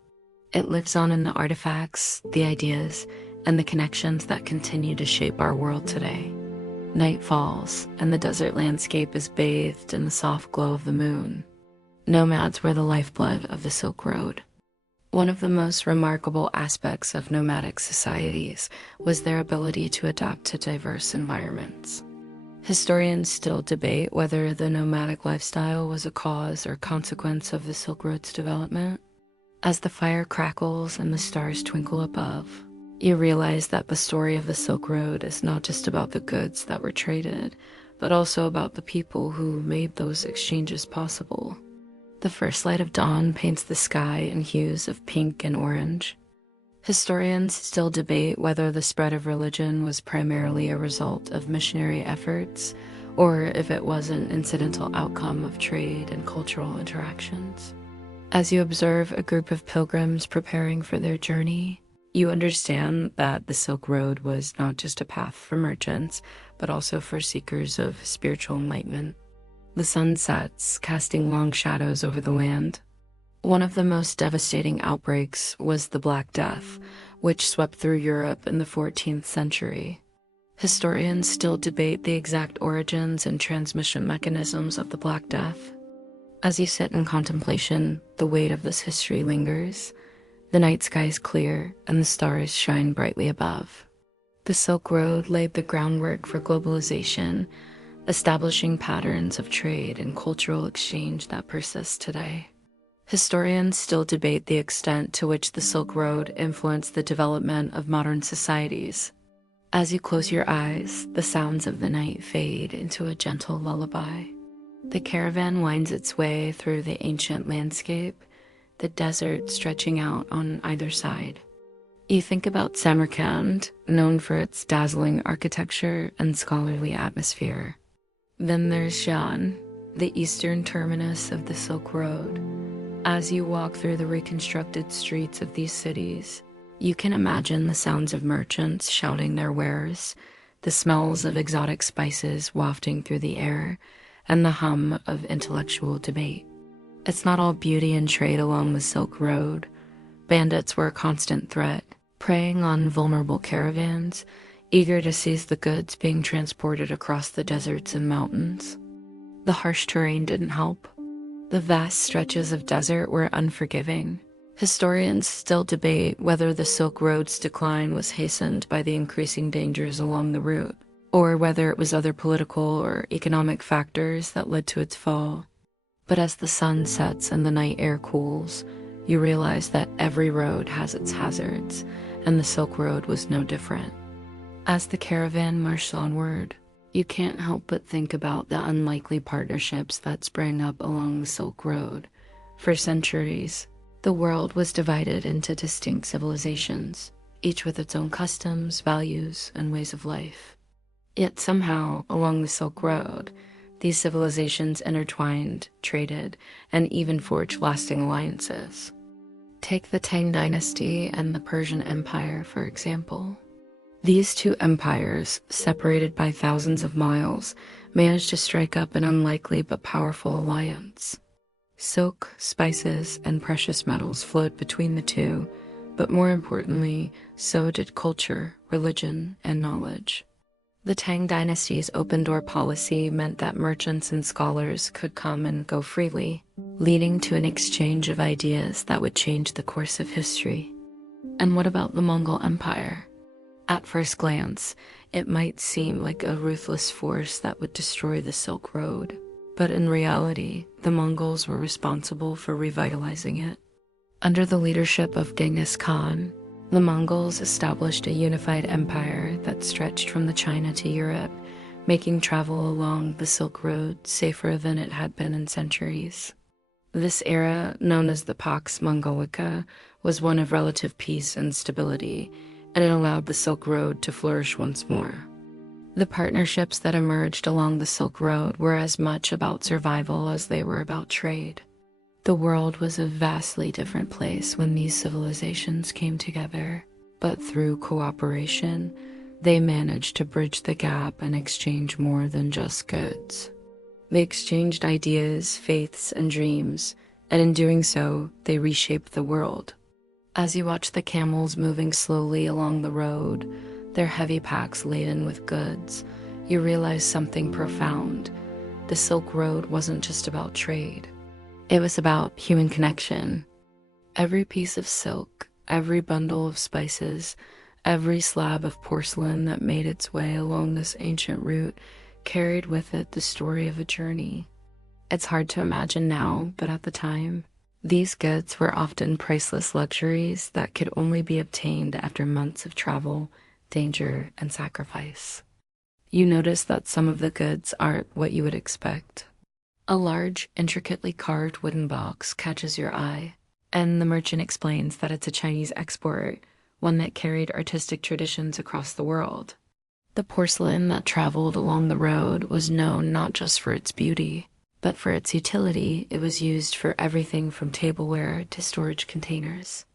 It lives on in the artifacts, the ideas, and the connections that continue to shape our world today. Night falls, and the desert landscape is bathed in the soft glow of the moon. Nomads were the lifeblood of the Silk Road. One of the most remarkable aspects of nomadic societies was their ability to adapt to diverse environments. Historians still debate whether the nomadic lifestyle was a cause or consequence of the Silk Road's development. As the fire crackles and the stars twinkle above, you realize that the story of the Silk Road is not just about the goods that were traded, but also about the people who made those exchanges possible. The first light of dawn paints the sky in hues of pink and orange. Historians still debate whether the spread of religion was primarily a result of missionary efforts, or if it was an incidental outcome of trade and cultural interactions. As you observe a group of pilgrims preparing for their journey, you understand that the Silk Road was not just a path for merchants, but also for seekers of spiritual enlightenment. The sun sets, casting long shadows over the land. One of the most devastating outbreaks was the Black Death, which swept through Europe in the 14th century. Historians still debate the exact origins and transmission mechanisms of the Black Death. As you sit in contemplation, the weight of this history lingers. The night sky is clear, and the stars shine brightly above. The Silk Road laid the groundwork for globalization, establishing patterns of trade and cultural exchange that persist today. Historians still debate the extent to which the Silk Road influenced the development of modern societies. As you close your eyes, the sounds of the night fade into a gentle lullaby. The caravan winds its way through the ancient landscape, the desert stretching out on either side. You think about Samarkand, known for its dazzling architecture and scholarly atmosphere. Then there's Xi'an, the eastern terminus of the Silk Road. As you walk through the reconstructed streets of these cities, you can imagine the sounds of merchants shouting their wares, the smells of exotic spices wafting through the air, and the hum of intellectual debate. It's not all beauty and trade along the Silk Road. Bandits were a constant threat, preying on vulnerable caravans, eager to seize the goods being transported across the deserts and mountains. The harsh terrain didn't help. The vast stretches of desert were unforgiving. Historians still debate whether the Silk Road's decline was hastened by the increasing dangers along the route, or whether it was other political or economic factors that led to its fall. But as the sun sets and the night air cools, you realize that every road has its hazards, and the Silk Road was no different. As the caravan marched onward, you can't help but think about the unlikely partnerships that sprang up along the Silk Road. For centuries, the world was divided into distinct civilizations, each with its own customs, values, and ways of life. Yet somehow, along the Silk Road, these civilizations intertwined, traded, and even forged lasting alliances. Take the Tang Dynasty and the Persian Empire, for example. These two empires, separated by thousands of miles, managed to strike up an unlikely but powerful alliance. Silk, spices, and precious metals flowed between the two, but more importantly, so did culture, religion, and knowledge. The Tang Dynasty's open-door policy meant that merchants and scholars could come and go freely, leading to an exchange of ideas that would change the course of history. And what about the Mongol Empire? At first glance, it might seem like a ruthless force that would destroy the Silk Road, but in reality, the Mongols were responsible for revitalizing it. Under the leadership of Genghis Khan, the Mongols established a unified empire that stretched from the China to Europe, making travel along the Silk Road safer than it had been in centuries. This era, known as the Pax Mongolica, was one of relative peace and stability, and it allowed the Silk Road to flourish once more. The partnerships that emerged along the Silk Road were as much about survival as they were about trade. The world was a vastly different place when these civilizations came together, but through cooperation, they managed to bridge the gap and exchange more than just goods. They exchanged ideas, faiths, and dreams, and in doing so, they reshaped the world. As you watch the camels moving slowly along the road, their heavy packs laden with goods, you realize something profound. The Silk Road wasn't just about trade. It was about human connection. Every piece of silk, every bundle of spices, every slab of porcelain that made its way along this ancient route carried with it the story of a journey. It's hard to imagine now, but at the time, these goods were often priceless luxuries that could only be obtained after months of travel, danger, and sacrifice. You notice that some of the goods aren't what you would expect. A large, intricately carved wooden box catches your eye, and the merchant explains that it's a Chinese export, one that carried artistic traditions across the world. The porcelain that traveled along the road was known not just for its beauty, but for its utility. It was used for everything from tableware to storage containers.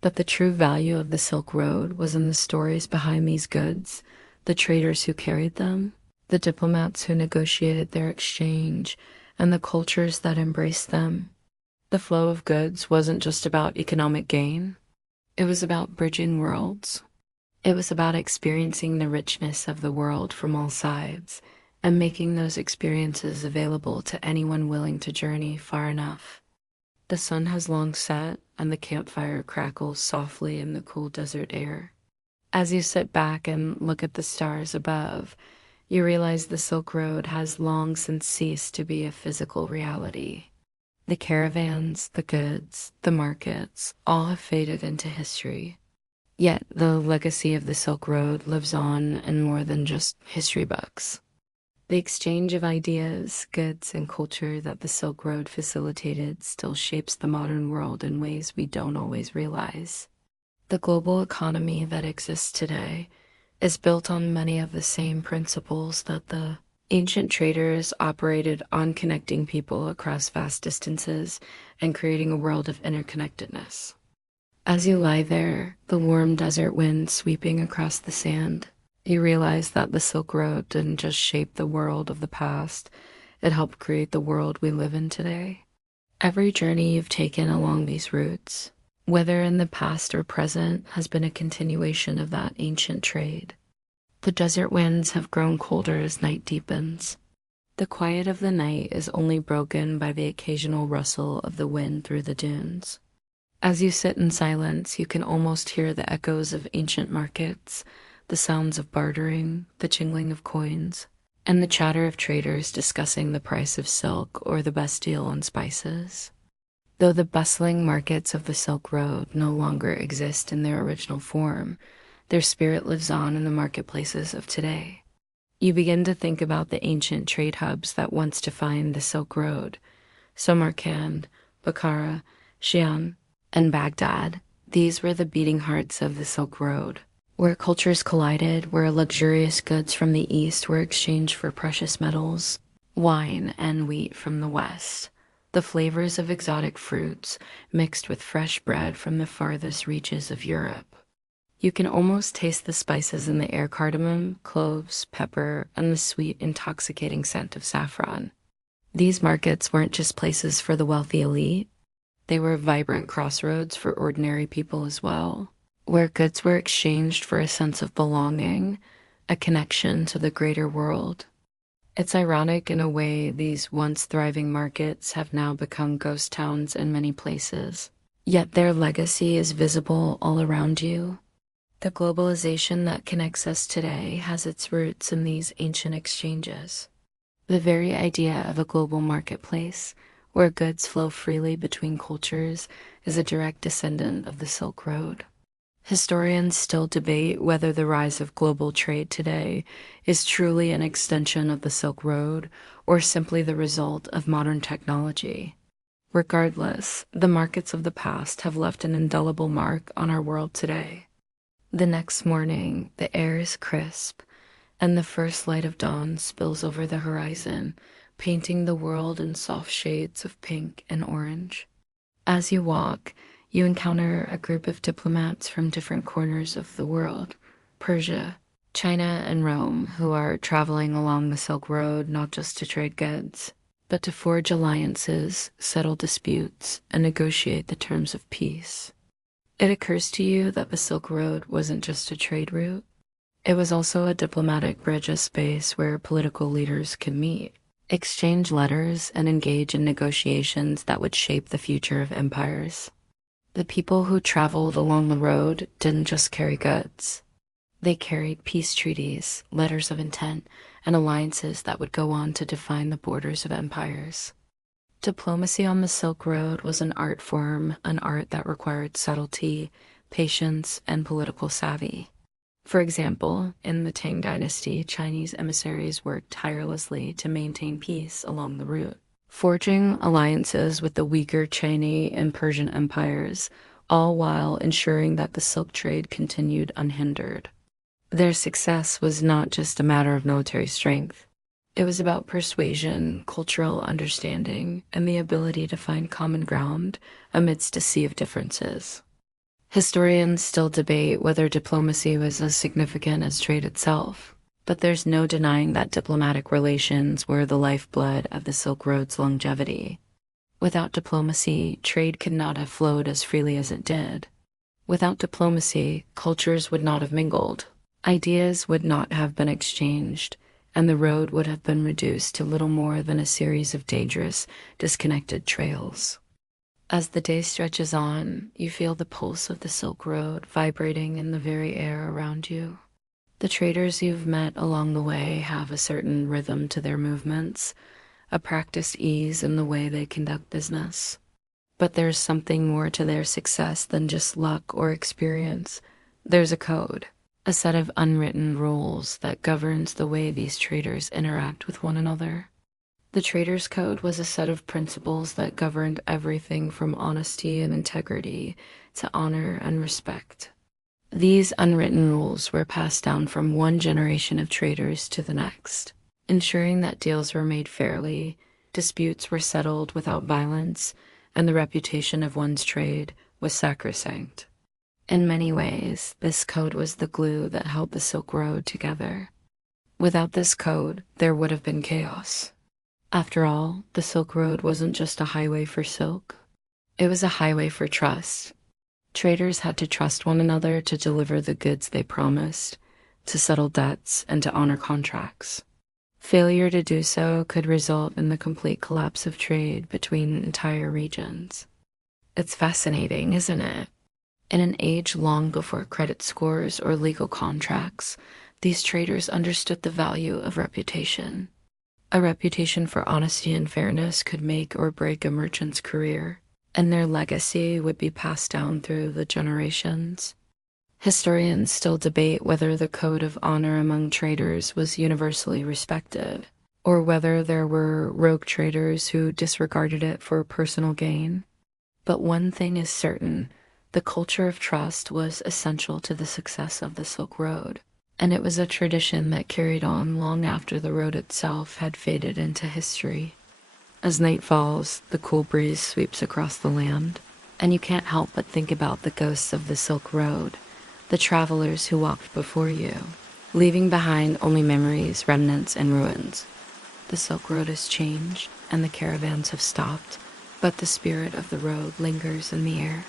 But the true value of the Silk Road was in the stories behind these goods, the traders who carried them, the diplomats who negotiated their exchange, and the cultures that embraced them. The flow of goods wasn't just about economic gain. It was about bridging worlds. It was about experiencing the richness of the world from all sides and making those experiences available to anyone willing to journey far enough. The sun has long set and the campfire crackles softly in the cool desert air. As you sit back and look at the stars above, You realize the Silk Road has long since ceased to be a physical reality. The caravans, the goods, the markets, all have faded into history. Yet the legacy of the Silk Road lives on in more than just history books. The exchange of ideas, goods, and culture that the Silk Road facilitated still shapes the modern world in ways we don't always realize. The global economy that exists today is built on many of the same principles that the ancient traders operated on, connecting people across vast distances and creating a world of interconnectedness. As you lie there, the warm desert wind sweeping across the sand, you realize that the Silk Road didn't just shape the world of the past, it helped create the world we live in today. Every journey you've taken along these routes, whether in the past or present, has been a continuation of that ancient trade. The desert winds have grown colder as night deepens. The quiet of the night is only broken by the occasional rustle of the wind through the dunes. As you sit in silence, you can almost hear the echoes of ancient markets, the sounds of bartering, the jingling of coins, and the chatter of traders discussing the price of silk or the best deal on spices. Though the bustling markets of the Silk Road no longer exist in their original form, their spirit lives on in the marketplaces of today. You begin to think about the ancient trade hubs that once defined the Silk Road: Samarkand, Bukhara, Xi'an, and Baghdad. These were the beating hearts of the Silk Road, where cultures collided, where luxurious goods from the East were exchanged for precious metals, wine and wheat from the West, the flavors of exotic fruits mixed with fresh bread from the farthest reaches of Europe. You can almost taste the spices in the air: cardamom, cloves, pepper, and the sweet, intoxicating scent of saffron. These markets weren't just places for the wealthy elite. They were vibrant crossroads for ordinary people as well, where goods were exchanged for a sense of belonging, a connection to the greater world. It's ironic in a way these once thriving markets have now become ghost towns in many places, yet their legacy is visible all around you. The globalization that connects us today has its roots in these ancient exchanges. The very idea of a global marketplace, where goods flow freely between cultures, is a direct descendant of the Silk Road. Historians still debate whether the rise of global trade today is truly an extension of the Silk Road or simply the result of modern technology. Regardless, the markets of the past have left an indelible mark on our world today. The next morning, the air is crisp, and the first light of dawn spills over the horizon, painting the world in soft shades of pink and orange. As you walk, you encounter a group of diplomats from different corners of the world: Persia, China, and Rome, who are traveling along the Silk Road not just to trade goods, but to forge alliances, settle disputes, and negotiate the terms of peace. It occurs to you that the Silk Road wasn't just a trade route. It was also a diplomatic bridge, a space where political leaders could meet, exchange letters, and engage in negotiations that would shape the future of empires. The people who traveled along the road didn't just carry goods. They carried peace treaties, letters of intent, and alliances that would go on to define the borders of empires. Diplomacy on the Silk Road was an art form, an art that required subtlety, patience, and political savvy. For example, in the Tang Dynasty, Chinese emissaries worked tirelessly to maintain peace along the route, forging alliances with the Uyghur, Chinese, and Persian empires, all while ensuring that the silk trade continued unhindered. Their success was not just a matter of military strength. It was about persuasion, cultural understanding, and the ability to find common ground amidst a sea of differences. Historians still debate whether diplomacy was as significant as trade itself, but there's no denying that diplomatic relations were the lifeblood of the Silk Road's longevity. Without diplomacy, trade could not have flowed as freely as it did. Without diplomacy, cultures would not have mingled, ideas would not have been exchanged, and the road would have been reduced to little more than a series of dangerous, disconnected trails. As the day stretches on, you feel the pulse of the Silk Road vibrating in the very air around you. The traders you've met along the way have a certain rhythm to their movements, a practiced ease in the way they conduct business. But there's something more to their success than just luck or experience. There's a code, a set of unwritten rules that governs the way these traders interact with one another. The trader's code was a set of principles that governed everything from honesty and integrity to honor and respect. These unwritten rules were passed down from one generation of traders to the next, ensuring that deals were made fairly, disputes were settled without violence, and the reputation of one's trade was sacrosanct. In many ways, this code was the glue that held the Silk Road together. Without this code, there would have been chaos. After all, the Silk Road wasn't just a highway for silk. It was a highway for trust. Traders had to trust one another to deliver the goods they promised, to settle debts, and to honor contracts. Failure to do so could result in the complete collapse of trade between entire regions. It's fascinating, isn't it? In an age long before credit scores or legal contracts, these traders understood the value of reputation. A reputation for honesty and fairness could make or break a merchant's career, and their legacy would be passed down through the generations. Historians still debate whether the code of honor among traders was universally respected, or whether there were rogue traders who disregarded it for personal gain. But one thing is certain: the culture of trust was essential to the success of the Silk Road, and it was a tradition that carried on long after the road itself had faded into history. As night falls, the cool breeze sweeps across the land, and you can't help but think about the ghosts of the Silk Road, the travelers who walked before you, leaving behind only memories, remnants, and ruins. The Silk Road has changed, and the caravans have stopped, but the spirit of the road lingers in the air.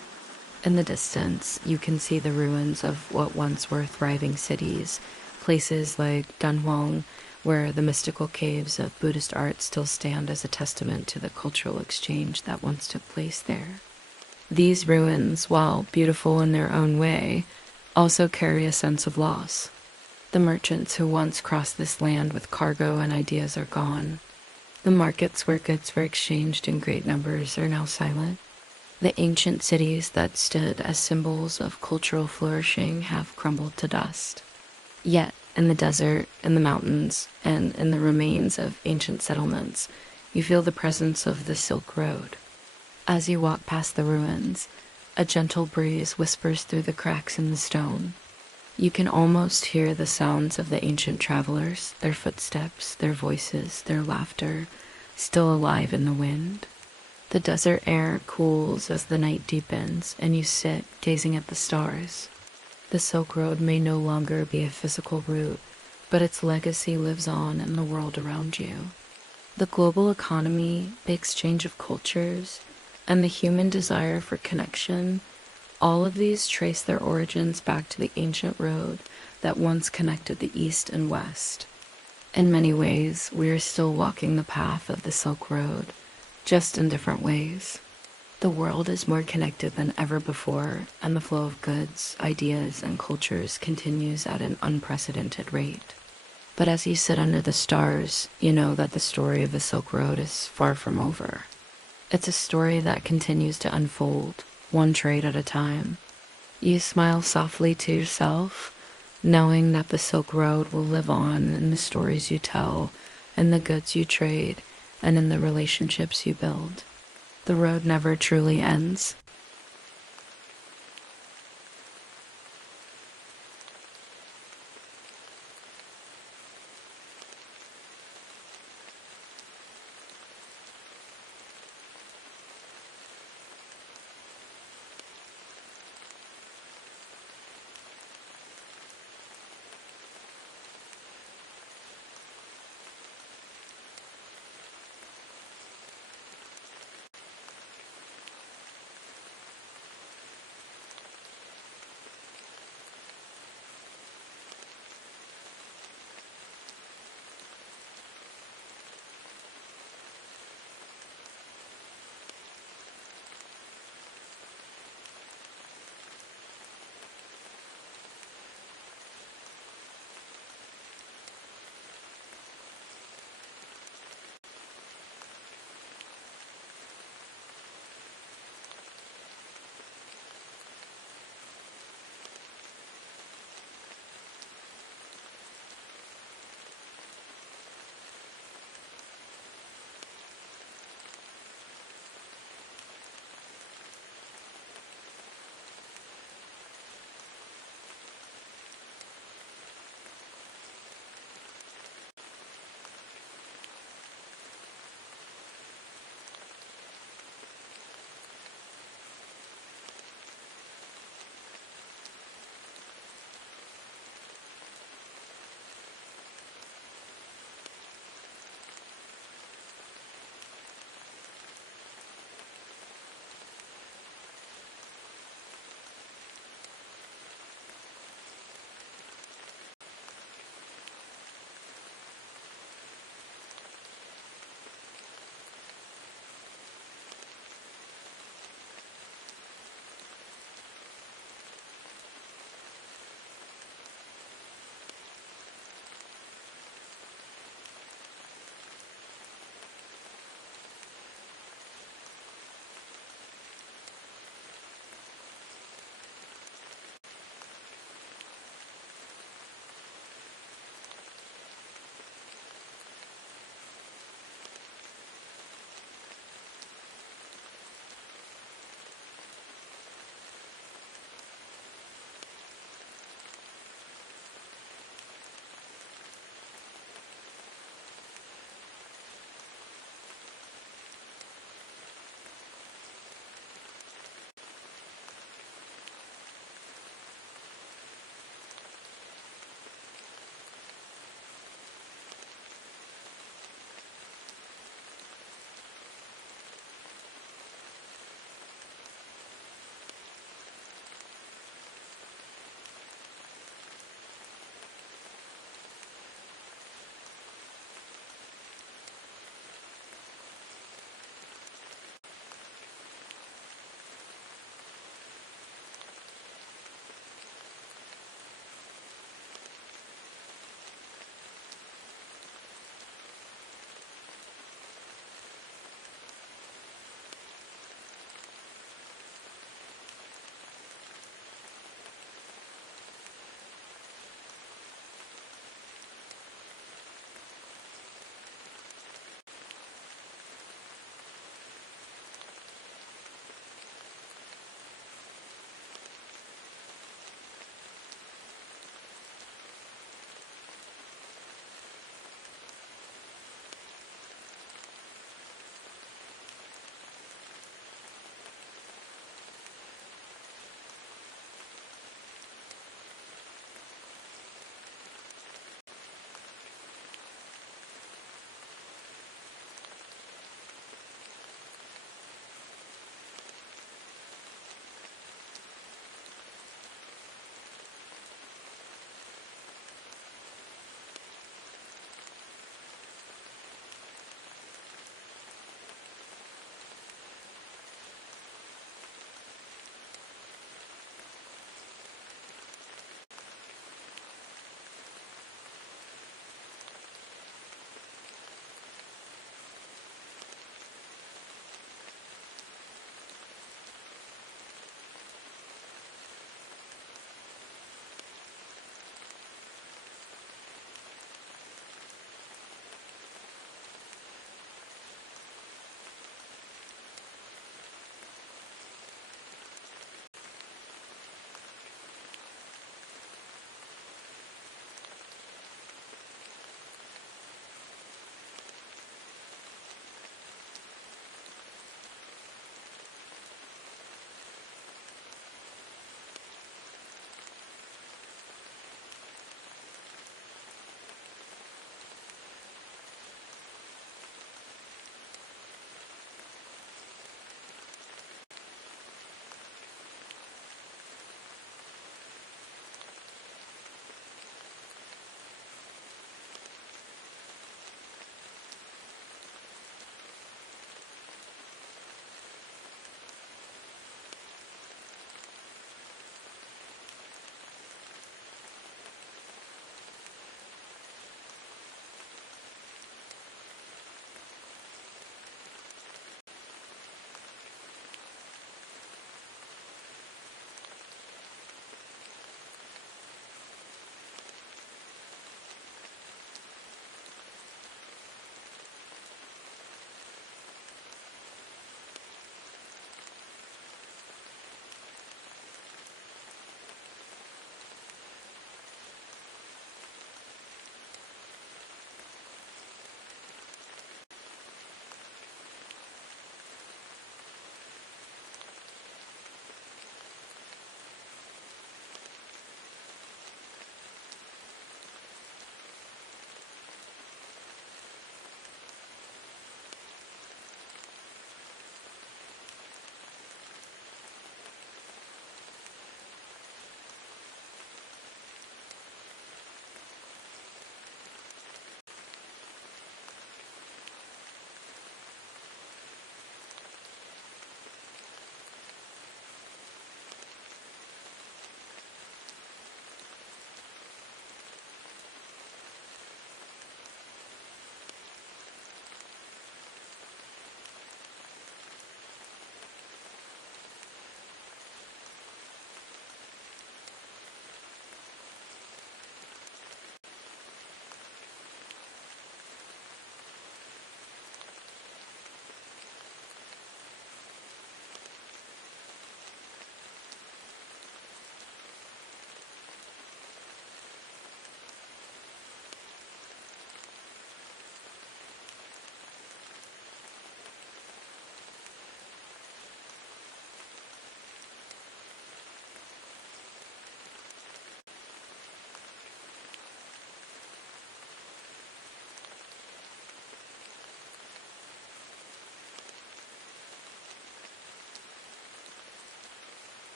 In the distance, you can see the ruins of what once were thriving cities, places like Dunhuang, where the mystical caves of Buddhist art still stand as a testament to the cultural exchange that once took place there. These ruins, while beautiful in their own way, also carry a sense of loss. The merchants who once crossed this land with cargo and ideas are gone. The markets where goods were exchanged in great numbers are now silent. The ancient cities that stood as symbols of cultural flourishing have crumbled to dust. Yet, in the desert, in the mountains, and in the remains of ancient settlements, you feel the presence of the Silk Road. As you walk past the ruins, a gentle breeze whispers through the cracks in the stone. You can almost hear the sounds of the ancient travelers, their footsteps, their voices, their laughter, still alive in the wind. The desert air cools as the night deepens, and you sit gazing at the stars. The Silk Road may no longer be a physical route, but its legacy lives on in the world around you. The global economy, the exchange of cultures, and the human desire for connection, all of these trace their origins back to the ancient road that once connected the East and West. In many ways, we are still walking the path of the Silk Road, just in different ways. The world is more connected than ever before, and the flow of goods, ideas, and cultures continues at an unprecedented rate. But as you sit under the stars, you know that the story of the Silk Road is far from over. It's a story that continues to unfold, one trade at a time. You smile softly to yourself, knowing that the Silk Road will live on in the stories you tell, in the goods you trade, and in the relationships you build. The road never truly ends.